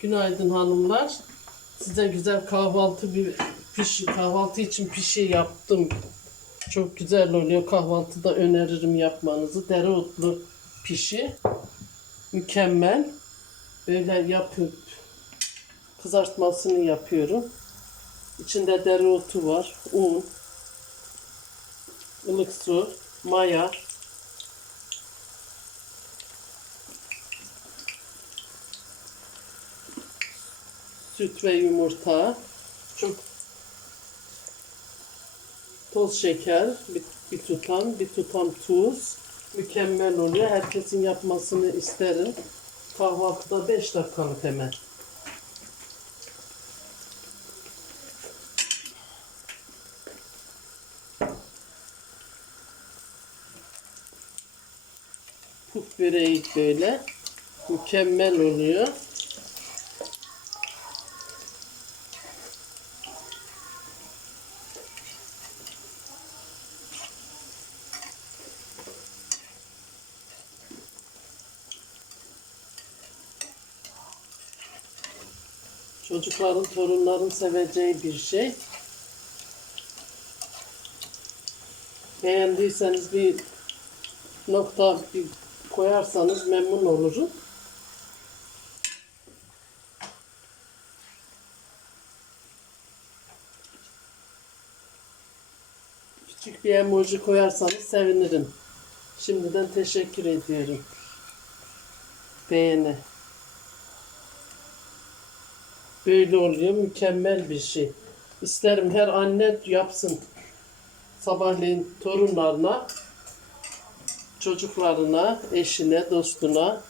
Günaydın hanımlar. Size güzel kahvaltı bir pişi kahvaltı için pişi yaptım. Çok güzel oluyor. Kahvaltıda öneririm yapmanızı. Dereotlu pişi. Mükemmel. Böyle yapıp kızartmasını yapıyorum. İçinde dereotu var, un, ılık su, maya, süt ve yumurta, çok toz şeker, bir, bir tutam, bir tutam tuz. Mükemmel oluyor. Herkesin yapmasını isterim. Kahvaltıda 5 dakikalık hemen. Puf böyle. Mükemmel oluyor. Çocukların, torunların seveceği bir şey. Beğendiyseniz bir nokta bir koyarsanız memnun olurum. Küçük bir emoji koyarsanız sevinirim. Şimdiden teşekkür ediyorum. Beğeni. Böyle oluyor. Mükemmel bir şey. İsterim her anne yapsın. Sabahleyin torunlarına, çocuklarına, eşine, dostuna.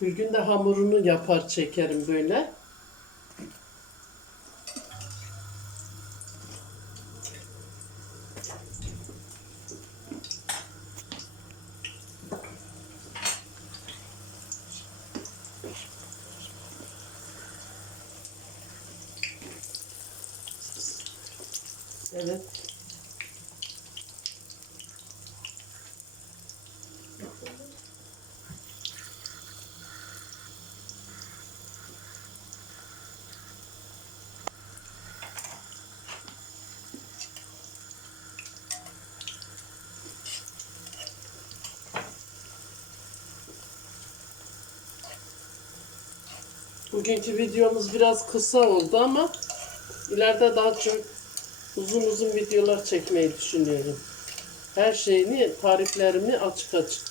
Bir gün de hamurunu yapar çekerim böyle. Evet. Bugünkü videomuz biraz kısa oldu ama ileride daha çok uzun uzun videolar çekmeyi düşünüyorum. Her şeyini, tariflerimi açık açık